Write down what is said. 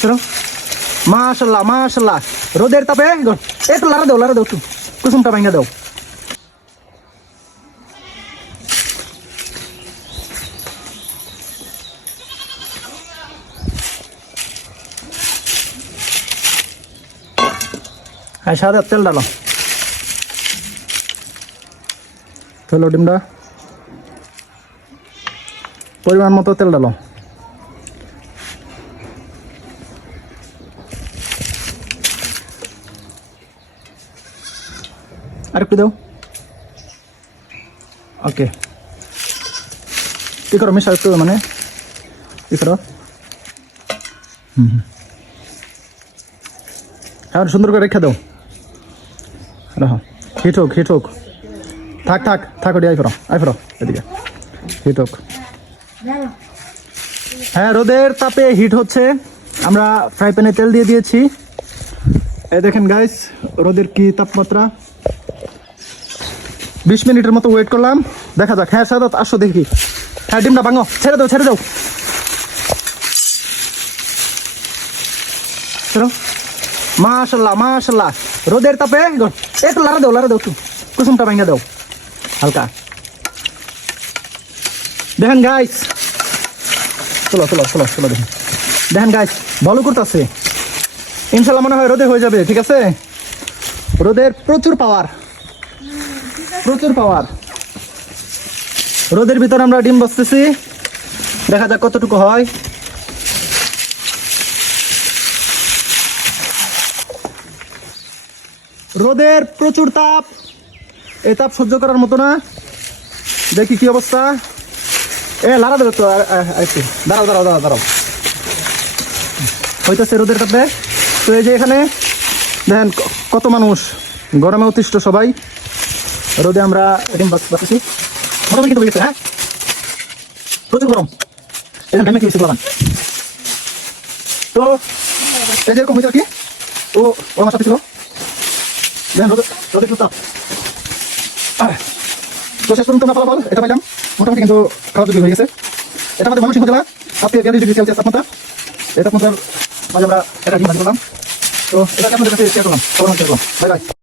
চলো মাশাআল্লাহ মাশাআল্লাহ রোদের তাপে একটু লাড়া দাও একটু কুসুমটা ভাঙা দাও। হ্যাঁ সাদা তেল ডালো, চলো ডিমটা পরিমাণ মতো তেল ডালো। আর একটু দাও। ওকে কি করো মিশা একটু মানে কি করো। হ্যাঁ সুন্দর করে রেখে দাও। রাখো হিট হোক থাক ওটি আই ফেরো এদিকে হিট হোক। হ্যাঁ রোদের তাপে হিট হচ্ছে। আমরা ফ্রাই প্যানে তেল দিয়ে দিয়েছি। এই দেখেন গাইস রোদের কি তাপমাত্রা। 20 মিনিটের মতো ওয়েট করলাম, দেখা যাক। হ্যাঁ সাদাত আসো দেখি। হ্যাঁ ডিমটা ভাঙো, ছেড়ে দাও চলো মাশাআল্লাহ রোদের তাপে একটু লাড়া দাও একটু কুসুমটা ভাঙা দাও হালকা। দেখেন গাইস চলো দেখেন গাইস ভালো করতেছে। ইনশাল্লাহ মনে হয় রোদে হয়ে যাবে। ঠিক আছে রোদের প্রচুর পাওয়ার। রোদের ভিতর আমরা ডিম বসতেছি, দেখা যাক কতটুকু হয়। রোদের প্রচুর তাপ, এই তাপ সহ্য করার মতো না। দেখি কি অবস্থা। লাড়া দেবে তো একটু, দাঁড়াও হইতেছে রোদের তাপে। তো এই যে এখানে দেখেন কত মানুষ গরমে অতিষ্ঠ সবাই। রোদে আমরা ডিম বাঁচতেছি মোটামুটি কিন্তু হয়ে গেছে। হ্যাঁ প্রচুর গরম এখানে কি হয়েছে তো এই যেরকম হয়েছে আর কি। ও আমার সাথে ছিল দেখেন রোদের তাপ। তো শেষ পর্যন্ত আমরা ফলাফল এটা পাইলাম মোটামুটি কিন্তু খাওয়া যোগ্য হয়ে গেছে। এটা আমাদের ময়মনসিংহ জেলা আজকে 42 ডিগ্রি সেলসিয়াস তাপমাত্রা। এই তাপমাত্রার মাঝে আমরা এটা ডিম ভাজি করলাম। তো এটা আপনাদের কাছে শেয়ার করলাম। Bye bye.